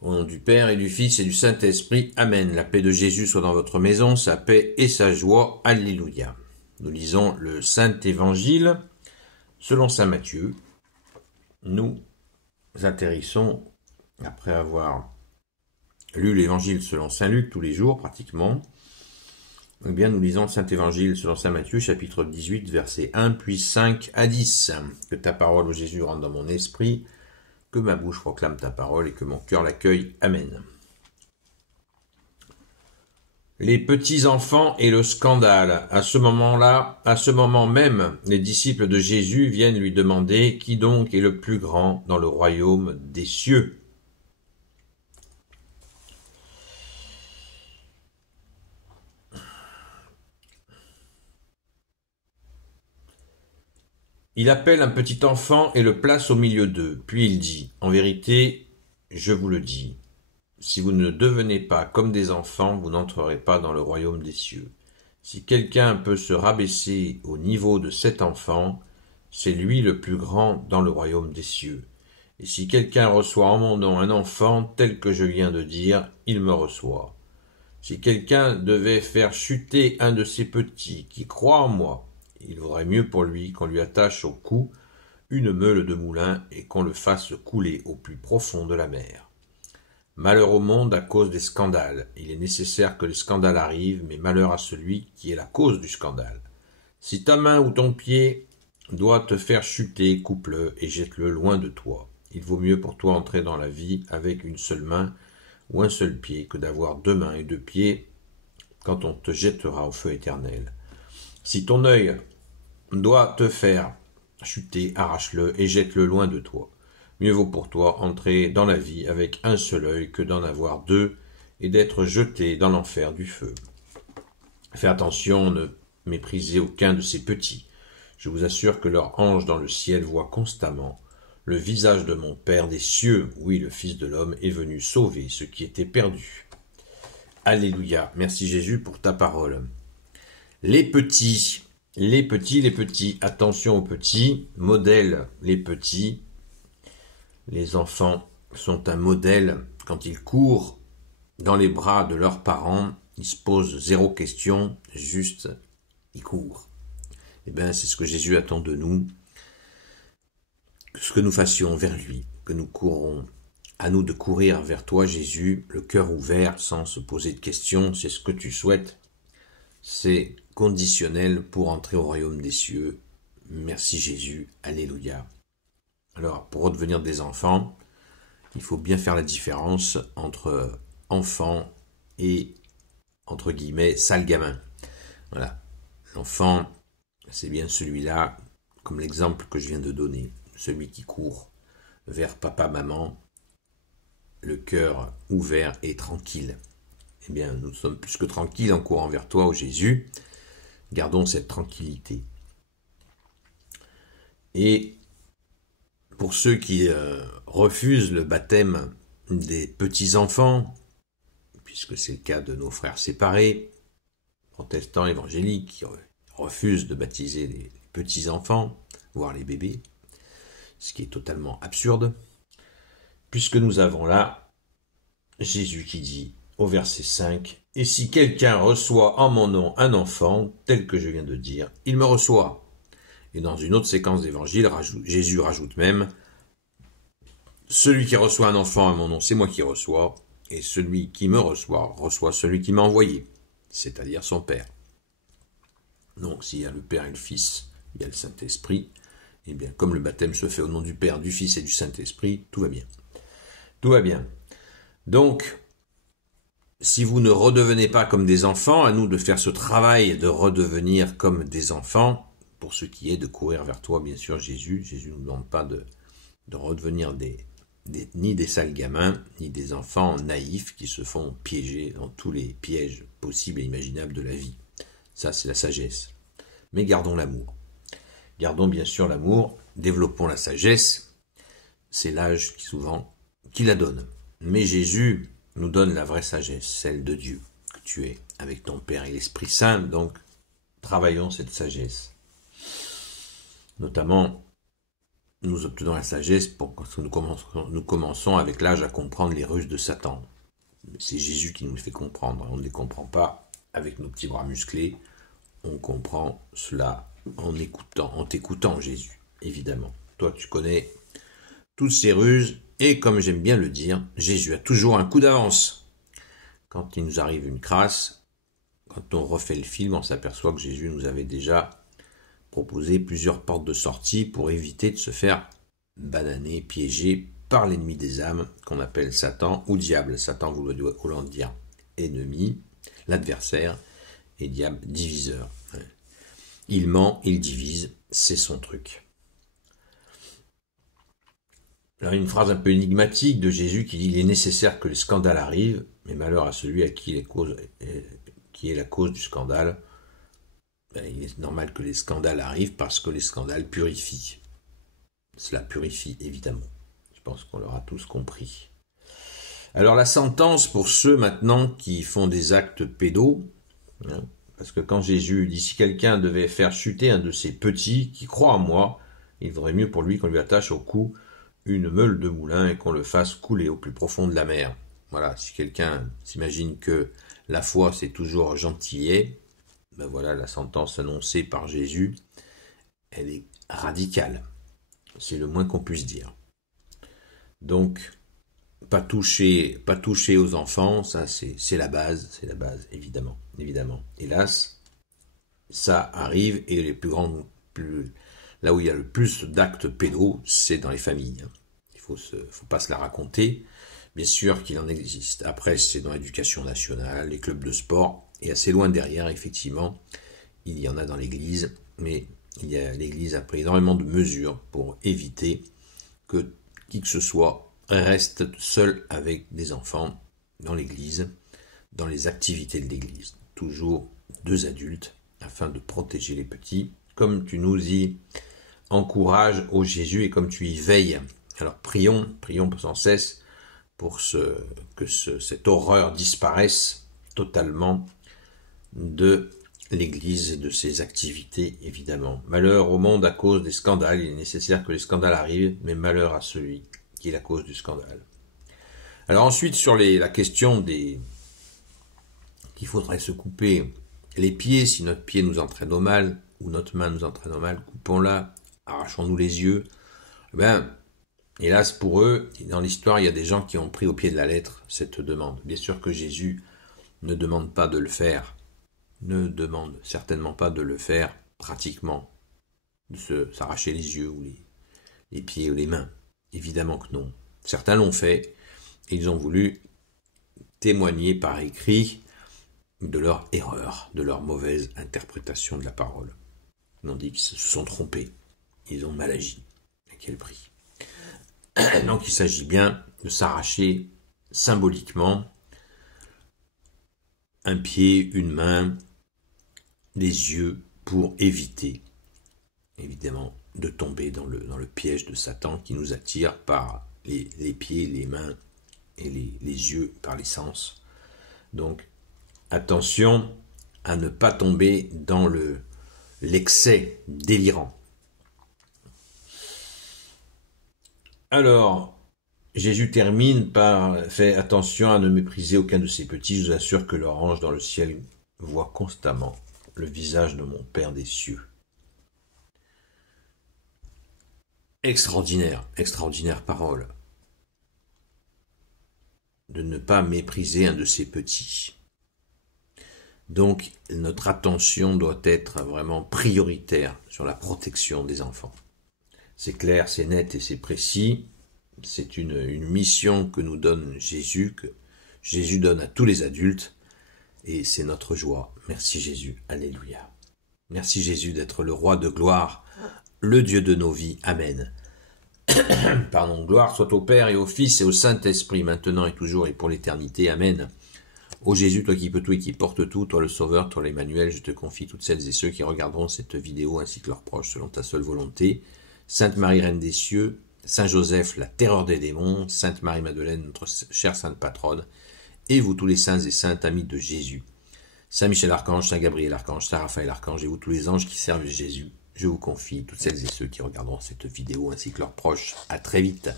Au nom du Père et du Fils et du Saint-Esprit. Amen. La paix de Jésus soit dans votre maison, sa paix et sa joie. Alléluia. Nous lisons le Saint-Évangile selon saint Matthieu. Nous atterrissons, après avoir lu l'Évangile selon saint Luc tous les jours pratiquement, eh bien nous lisons le Saint-Évangile selon saint Matthieu, chapitre 18, versets 1, puis 5 à 10. Que ta parole, ô Jésus, rentre dans mon esprit, que ma bouche proclame ta parole et que mon cœur l'accueille. Amen. Les petits enfants et le scandale. À ce moment-là, à ce moment même, les disciples de Jésus viennent lui demander qui donc est le plus grand dans le royaume des cieux. Il appelle un petit enfant et le place au milieu d'eux. Puis il dit, en vérité, je vous le dis, si vous ne devenez pas comme des enfants, vous n'entrerez pas dans le royaume des cieux. Si quelqu'un peut se rabaisser au niveau de cet enfant, c'est lui le plus grand dans le royaume des cieux. Et si quelqu'un reçoit en mon nom un enfant tel que je viens de dire, il me reçoit. Si quelqu'un devait faire chuter un de ces petits qui croient en moi, il vaudrait mieux pour lui qu'on lui attache au cou une meule de moulin et qu'on le fasse couler au plus profond de la mer. Malheur au monde à cause des scandales. Il est nécessaire que le scandale arrive, mais malheur à celui qui est la cause du scandale. Si ta main ou ton pied doit te faire chuter, coupe-le et jette-le loin de toi. Il vaut mieux pour toi entrer dans la vie avec une seule main ou un seul pied que d'avoir 2 mains et 2 pieds quand on te jettera au feu éternel. Si ton œil doit te faire chuter, arrache-le et jette-le loin de toi. Mieux vaut pour toi entrer dans la vie avec un seul œil que d'en avoir 2 et d'être jeté dans l'enfer du feu. Fais attention, ne méprisez aucun de ces petits. Je vous assure que leur ange dans le ciel voit constamment le visage de mon Père des cieux. Oui, le Fils de l'homme est venu sauver ceux qui étaient perdus. Alléluia. Merci Jésus pour ta parole. Les petits. Les petits, attention aux petits, modèle les petits. Les enfants sont un modèle quand ils courent dans les bras de leurs parents, ils se posent 0 question, juste ils courent. Eh bien, c'est ce que Jésus attend de nous, ce que nous fassions vers lui, que nous courons. À nous de courir vers toi, Jésus, le cœur ouvert, sans se poser de questions, c'est ce que tu souhaites. C'est conditionnel pour entrer au royaume des cieux. Merci Jésus, alléluia. Alors, pour redevenir des enfants, il faut bien faire la différence entre enfant et, entre guillemets, sale gamin. Voilà. L'enfant, c'est bien celui-là, comme l'exemple que je viens de donner, celui qui court vers papa, maman, le cœur ouvert et tranquille. Eh bien, nous sommes plus que tranquilles en courant vers toi, ô Jésus. Gardons cette tranquillité. Et pour ceux qui refusent le baptême des petits-enfants, puisque c'est le cas de nos frères séparés, protestants, évangéliques, qui refusent de baptiser les petits-enfants, voire les bébés, ce qui est totalement absurde, puisque nous avons là Jésus qui dit au verset 5, « Et si quelqu'un reçoit en mon nom un enfant, tel que je viens de dire, il me reçoit. » Et dans une autre séquence d'évangile, Jésus rajoute même, « Celui qui reçoit un enfant à mon nom, c'est moi qui reçois, et celui qui me reçoit, reçoit celui qui m'a envoyé, c'est-à-dire son Père. » Donc s'il y a le Père et le Fils, il y a le Saint-Esprit, et bien comme le baptême se fait au nom du Père, du Fils et du Saint-Esprit, tout va bien. Tout va bien. Donc, si vous ne redevenez pas comme des enfants, à nous de faire ce travail de redevenir comme des enfants, pour ce qui est de courir vers toi, bien sûr, Jésus. Jésus ne nous demande pas de redevenir ni des sales gamins, ni des enfants naïfs qui se font piéger dans tous les pièges possibles et imaginables de la vie. Ça, c'est la sagesse. Mais gardons l'amour. Gardons bien sûr l'amour, développons la sagesse. C'est l'âge qui la donne. Mais Jésus nous donne la vraie sagesse, celle de Dieu, que tu es avec ton Père et l'Esprit Saint. Donc, travaillons cette sagesse. Notamment nous obtenons la sagesse parce que nous commençons avec l'âge à comprendre les ruses de Satan. C'est Jésus qui nous les fait comprendre. On ne les comprend pas avec nos petits bras musclés. On comprend cela en t'écoutant, Jésus, évidemment. Toi, tu connais toutes ces ruses, et comme j'aime bien le dire, Jésus a toujours un coup d'avance. Quand il nous arrive une crasse, quand on refait le film, on s'aperçoit que Jésus nous avait déjà proposé plusieurs portes de sortie pour éviter de se faire bananer, piéger par l'ennemi des âmes, qu'on appelle Satan ou diable. Satan voulant dire ennemi, l'adversaire, et diable, diviseur. Il ment, il divise, c'est son truc. Alors une phrase un peu énigmatique de Jésus qui dit « Il est nécessaire que les scandales arrivent, mais malheur à celui à qui est la cause du scandale. » Il est normal que les scandales arrivent parce que les scandales purifient. Cela purifie, évidemment. Je pense qu'on l'aura tous compris. Alors la sentence pour ceux maintenant qui font des actes pédaux, parce que quand Jésus dit « Si quelqu'un devait faire chuter un de ses petits qui croit en moi, il vaudrait mieux pour lui qu'on lui attache au cou une meule de moulin et qu'on le fasse couler au plus profond de la mer. » Voilà, si quelqu'un s'imagine que la foi c'est toujours gentillet, ben voilà, la sentence annoncée par Jésus, elle est radicale. C'est le moins qu'on puisse dire. Donc, pas toucher aux enfants, ça c'est la base, évidemment. Hélas, ça arrive et là où il y a le plus d'actes pédaux, c'est dans les familles. Il faut pas se la raconter. Bien sûr qu'il en existe. Après, c'est dans l'éducation nationale, les clubs de sport, et assez loin derrière, effectivement, il y en a dans l'Église, mais l'Église a pris énormément de mesures pour éviter que qui que ce soit reste seul avec des enfants dans l'Église, dans les activités de l'Église. Toujours 2 adultes, afin de protéger les petits, comme tu nous y encourages, ô Jésus, et comme tu y veilles. Alors prions sans cesse pour que cette horreur disparaisse totalement de l'Église et de ses activités, évidemment. Malheur au monde à cause des scandales, il est nécessaire que les scandales arrivent, mais malheur à celui qui est la cause du scandale. Alors ensuite, sur la question qu'il faudrait se couper les pieds, si notre pied nous entraîne au mal, ou notre main nous entraîne au mal, coupons-la, arrachons-nous les yeux. Hélas pour eux, dans l'histoire, il y a des gens qui ont pris au pied de la lettre cette demande. Bien sûr que Jésus ne demande pas de le faire, ne demande certainement pas de le faire pratiquement, de s'arracher les yeux ou les pieds ou les mains. Évidemment que non. Certains l'ont fait et ils ont voulu témoigner par écrit de leur erreur, de leur mauvaise interprétation de la parole. Ils ont dit qu'ils se sont trompés, ils ont mal agi. À quel prix ? Donc il s'agit bien de s'arracher symboliquement un pied, une main, les yeux pour éviter, évidemment, de tomber dans le piège de Satan qui nous attire par les pieds, les mains et les yeux par les sens. Donc attention à ne pas tomber dans l'excès délirant. Alors, Jésus termine par « Fais attention à ne mépriser aucun de ces petits, je vous assure que leur ange dans le ciel voit constamment le visage de mon Père des cieux. » Extraordinaire parole. De ne pas mépriser un de ces petits. Donc, notre attention doit être vraiment prioritaire sur la protection des enfants. C'est clair, c'est net et c'est précis. C'est une mission que nous donne Jésus, que Jésus donne à tous les adultes. Et c'est notre joie. Merci Jésus. Alléluia. Merci Jésus d'être le roi de gloire, le Dieu de nos vies. Amen. Pardon. Gloire soit au Père et au Fils et au Saint-Esprit, maintenant et toujours et pour l'éternité. Amen. Ô Jésus, toi qui peux tout et qui portes tout, toi le Sauveur, toi l'Emmanuel, je te confie toutes celles et ceux qui regarderont cette vidéo ainsi que leurs proches selon ta seule volonté. Sainte Marie, Reine des cieux, Saint Joseph, la terreur des démons, Sainte Marie-Madeleine, notre chère Sainte Patronne, et vous tous les saints et saintes amis de Jésus. Saint Michel Archange, Saint Gabriel Archange, Saint Raphaël Archange, et vous tous les anges qui servent Jésus. je vous confie toutes celles et ceux qui regarderont cette vidéo ainsi que leurs proches. À très vite.